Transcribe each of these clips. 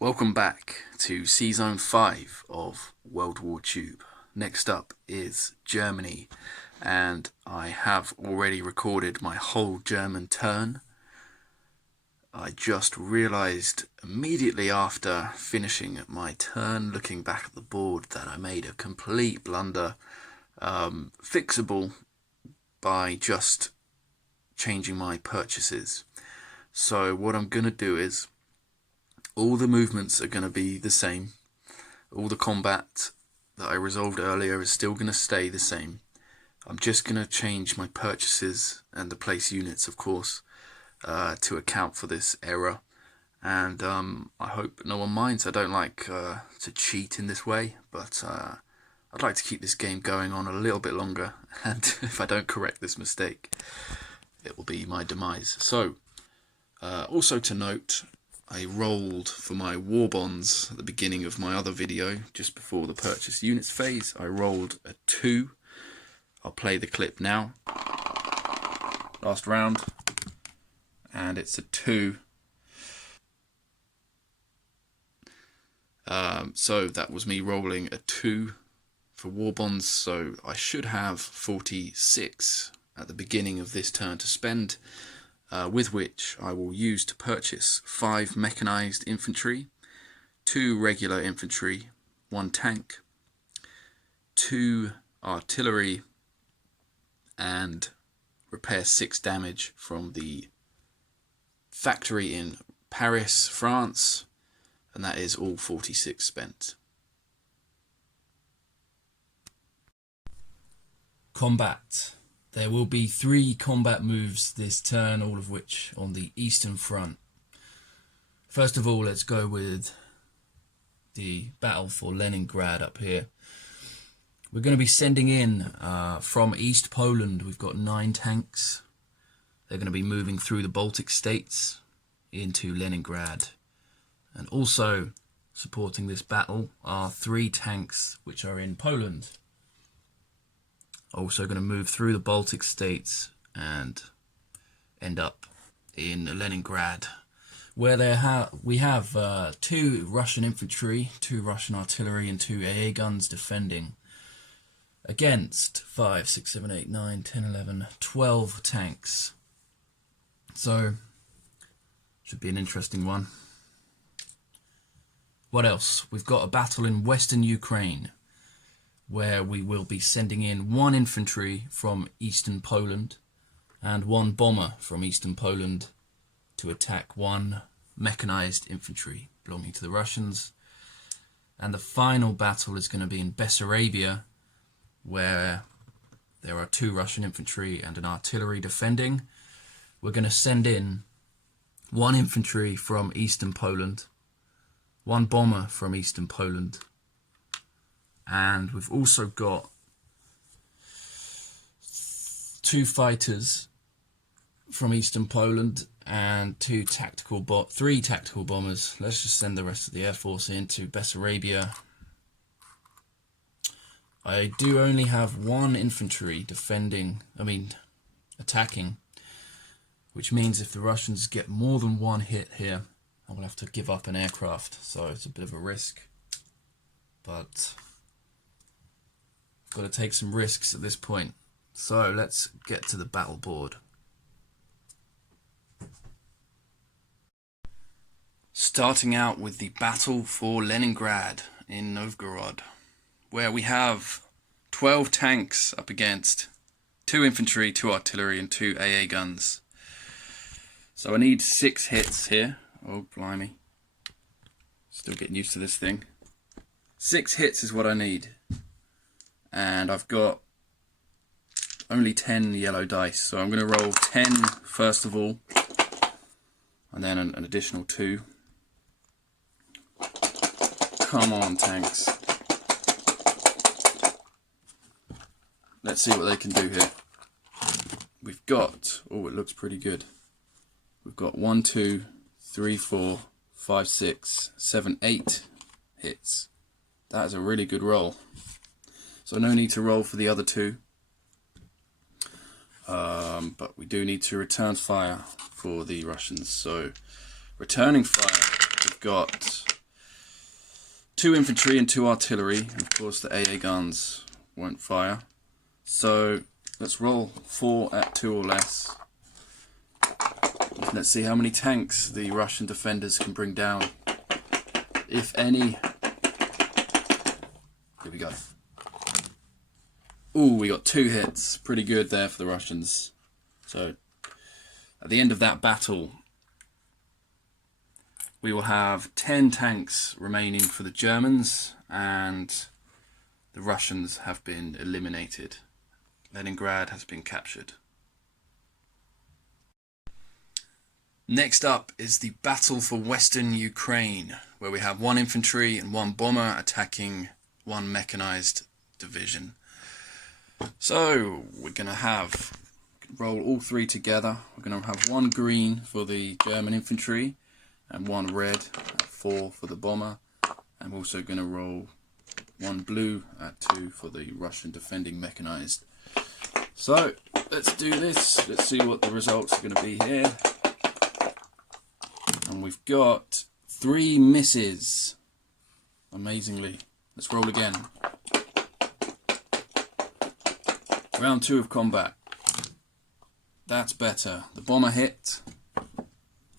Welcome back to sz5 of WWTube. Next up is Germany, and I have already recorded my whole German turn. I just realised immediately after finishing my turn, looking back at the board, that I made a complete blunder, fixable by just changing my purchases. So what I'm going to do is, all the movements are going to be the same. All the combat that I resolved earlier is still going to stay the same. I'm just going to change my purchases and the place units, of course, to account for this error. And I hope no one minds. I don't like to cheat in this way, but I'd like to keep this game going on a little bit longer. And if I don't correct this mistake, it will be my demise. So, also to note, I rolled for my war bonds at the beginning of my other video, just before the purchase units phase. I rolled a 2. I'll play the clip now. Last round, and it's a 2. So that was me rolling a 2 for war bonds, so I should have 46 at the beginning of this turn to spend. With which I will use to purchase 5 mechanized infantry, 2 regular infantry, 1 tank, 2 artillery, and repair 6 damage from the factory in Paris, France, and that is all 46 spent. Combat. There will be 3 combat moves this turn, all of which on the Eastern Front. First of all, let's go with the battle for Leningrad up here. We're going to be sending in from East Poland. We've got 9 tanks. They're going to be moving through the Baltic states into Leningrad. And also supporting this battle are 3 tanks which are in Poland. Also going to move through the Baltic states and end up in Leningrad, where we have 2 Russian infantry, 2 Russian artillery, and 2 AA guns defending against 5, 6, 7, 8, 9, 10, 11, 12 tanks. So, should be an interesting one. What else? We've got a battle in Western Ukraine, where we will be sending in 1 infantry from Eastern Poland and 1 bomber from Eastern Poland to attack 1 mechanized infantry belonging to the Russians. And the final battle is going to be in Bessarabia, where there are 2 Russian infantry and an artillery defending. We're going to send in 1 infantry from Eastern Poland, 1 bomber from Eastern Poland, and we've also got 2 fighters from Eastern Poland and 3 tactical bombers. Let's just send the rest of the Air Force into Bessarabia. I do only have 1 infantry attacking, which means if the Russians get more than 1 hit here, I will have to give up an aircraft, so it's a bit of a risk. But got to take some risks at this point. So let's get to the battle board. Starting out with the battle for Leningrad in Novgorod, where we have 12 tanks up against 2 infantry, 2 artillery, and 2 AA guns. So I need 6 hits here. Oh, blimey. Still getting used to this thing. 6 hits is what I need. And I've got only 10 yellow dice, so I'm going to roll 10 first of all, and then an additional 2. Come on, tanks. Let's see what they can do here. We've got, oh, it looks pretty good. We've got 1, 2, 3, 4, 5, 6, 7, 8 hits. That is a really good roll. So no need to roll for the other 2. But we do need to return fire for the Russians. So returning fire, we've got 2 infantry and 2 artillery, and of course the AA guns won't fire. So let's roll 4 at 2 or less. Let's see how many tanks the Russian defenders can bring down, if any. Here we go. Ooh, we got 2 hits. Pretty good there for the Russians. So at the end of that battle, we will have 10 tanks remaining for the Germans, and the Russians have been eliminated. Leningrad has been captured. Next up is the battle for Western Ukraine, where we have 1 infantry and 1 bomber attacking 1 mechanized division. So we're going to roll all 3 together. We're going to have 1 green for the German infantry and 1 red at 4 for the bomber. I'm also going to roll 1 blue at 2 for the Russian defending mechanized. So let's do this. Let's see what the results are going to be here. And we've got 3 misses. Amazingly. Let's roll again. Round 2 of combat. That's better. The bomber hit,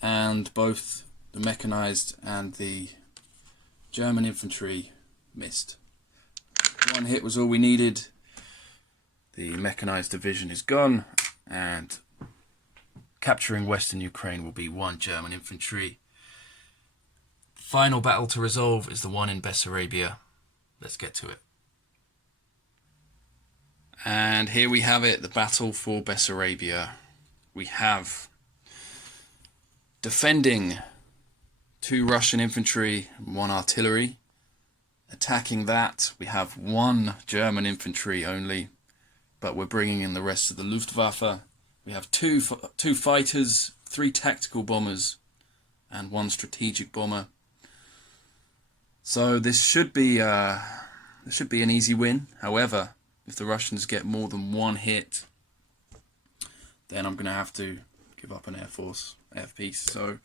and both the mechanized and the German infantry missed. 1 hit was all we needed. The mechanized division is gone, and capturing Western Ukraine will be 1 German infantry. Final battle to resolve is the one in Bessarabia. Let's get to it. And here we have it, the battle for Bessarabia. We have defending 2 Russian infantry and 1 artillery. Attacking that, we have 1 German infantry only, but we're bringing in the rest of the Luftwaffe. We have two fighters, 3 tactical bombers, and 1 strategic bomber. So this should be an easy win. However, if the Russians get more than 1 hit, then I'm going to have to give up an air piece. So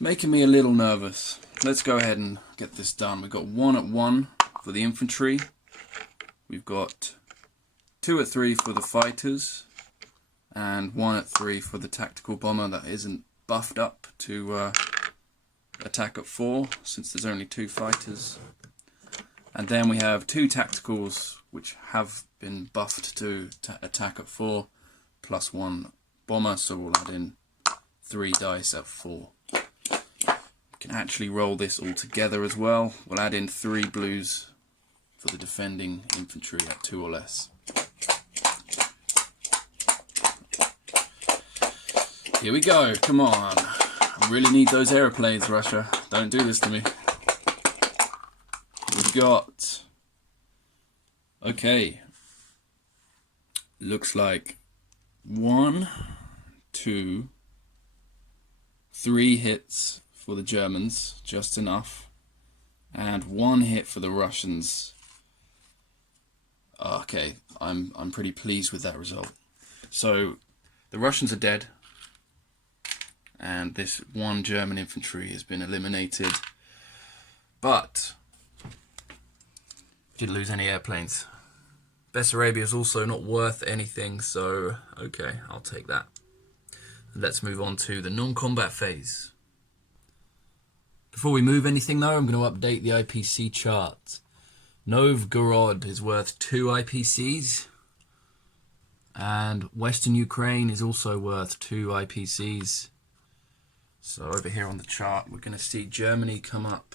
making me a little nervous. Let's go ahead and get this done. We've got 1 at 1 for the infantry. We've got 2 at 3 for the fighters, and 1 at 3 for the tactical bomber that isn't buffed up to attack at 4, since there's only 2 fighters. And then we have 2 tacticals which have been buffed to attack at 4, plus 1 bomber, so we'll add in 3 dice at 4. We can actually roll this all together as well. We'll add in 3 blues for the defending infantry at 2 or less. Here we go, come on. I really need those aeroplanes, Russia. Don't do this to me. We've got... Okay. Looks like 1, 2, 3 hits for the Germans, just enough. And 1 hit for the Russians. Okay, I'm pretty pleased with that result. So, the Russians are dead. And this 1 German infantry has been eliminated. But didn't lose any airplanes. Bessarabia is also not worth anything, so okay, I'll take that. Let's move on to the non-combat phase. Before we move anything though, I'm going to update the IPC chart. Novgorod is worth 2 IPCs, and Western Ukraine is also worth 2 IPCs. So over here on the chart, we're going to see Germany come up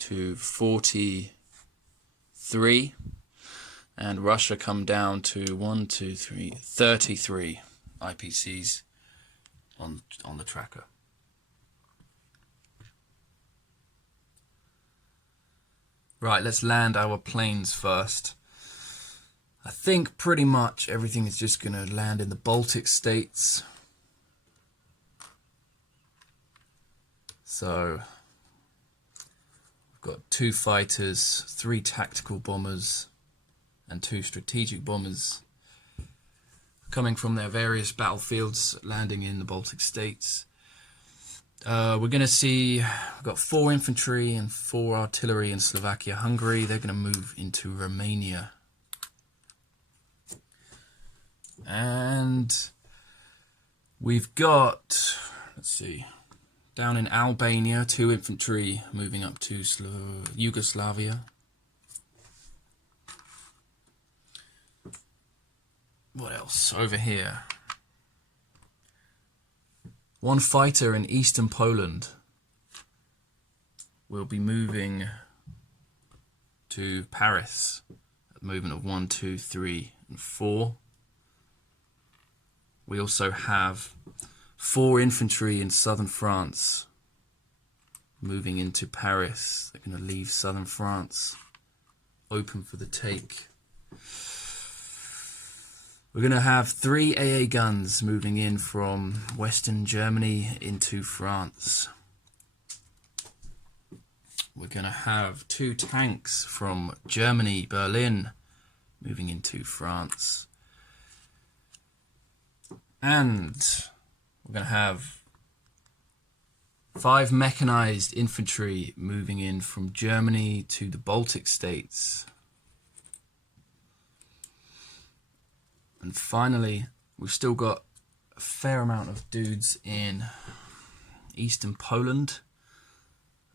to 43, and Russia come down to 33 IPCs on the tracker. Right, let's land our planes first. I think pretty much everything is just going to land in the Baltic states. So we've got 2 fighters, 3 tactical bombers, and 2 strategic bombers coming from their various battlefields, landing in the Baltic states. We're going to see, we've got 4 infantry and 4 artillery in Slovakia, Hungary. They're going to move into Romania. And we've got, let's see, down in Albania, 2 infantry moving up to Yugoslavia. What else? Over here, 1 fighter in eastern Poland will be moving to Paris at the movement of 1, 2, 3, and 4. We also have 4 infantry in southern France moving into Paris. They're going to leave southern France open for the take. We're going to have 3 AA guns moving in from Western Germany into France. We're going to have 2 tanks from Germany, Berlin, moving into France. And we're going to have 5 mechanized infantry moving in from Germany to the Baltic states. And finally, we've still got a fair amount of dudes in eastern Poland,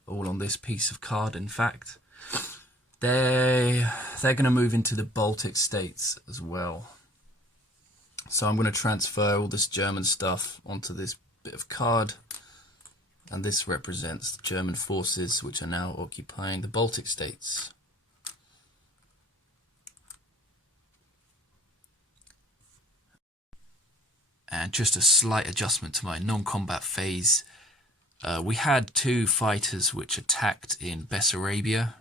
all on this piece of card, in fact. They're going to move into the Baltic states as well. So I'm going to transfer all this German stuff onto this bit of card, and this represents the German forces which are now occupying the Baltic states. And just a slight adjustment to my non-combat phase. We had 2 fighters which attacked in Bessarabia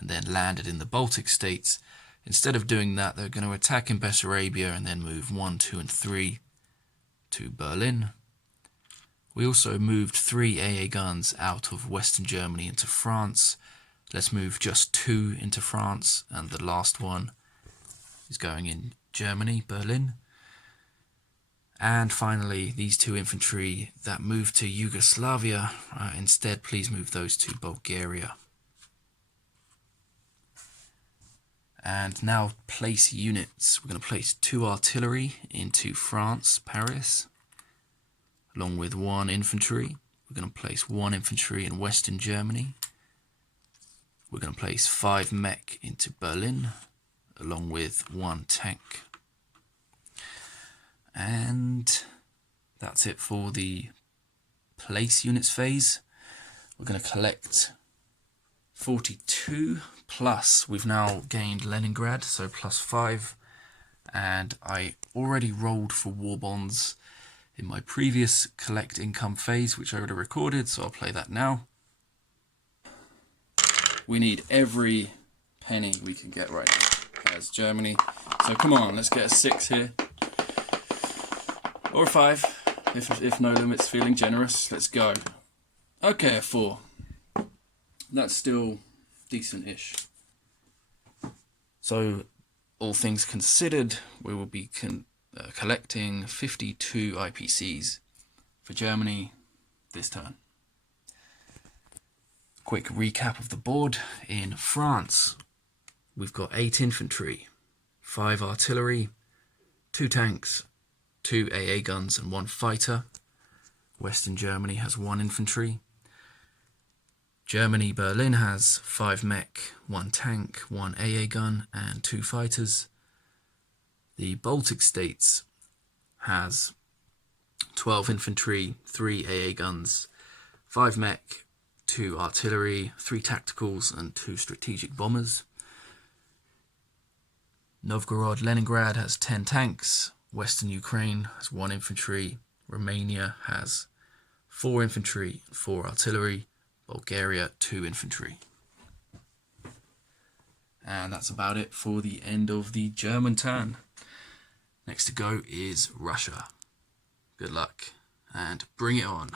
and then landed in the Baltic states. Instead of doing that, they're going to attack in Bessarabia and then move 1, 2, and 3 to Berlin. We also moved 3 AA guns out of Western Germany into France. Let's move just 2 into France, and the last one is going in Germany, Berlin. And finally, these 2 infantry that moved to Yugoslavia, instead please move those to Bulgaria. And now place units. We're going to place 2 artillery into France, Paris, along with 1 infantry. We're going to place 1 infantry in Western Germany. We're going to place 5 mech into Berlin, along with 1 tank. And that's it for the place units phase. We're going to collect 42 plus, we've now gained Leningrad, so plus 5, and I already rolled for war bonds in my previous collect income phase, which I already recorded, so I'll play that now. We need every penny we can get right now as Germany, so come on, let's get a 6 here, or a 5 if no limit's feeling generous. Let's go. Okay, a 4. That's still decent-ish. So, all things considered, we will be collecting 52 IPCs for Germany this turn. Quick recap of the board. In France, we've got 8 infantry, 5 artillery, 2 tanks, 2 AA guns and 1 fighter. Western Germany has 1 infantry. Germany, Berlin has 5 mech, 1 tank, 1 AA gun and 2 fighters. The Baltic states has 12 infantry, 3 AA guns, 5 mech, 2 artillery, 3 tacticals and 2 strategic bombers. Novgorod, Leningrad has 10 tanks. Western Ukraine has 1 infantry. Romania has 4 infantry, 4 artillery. Bulgaria, 2 infantry. And that's about it for the end of the German turn. Next to go is Russia. Good luck and bring it on.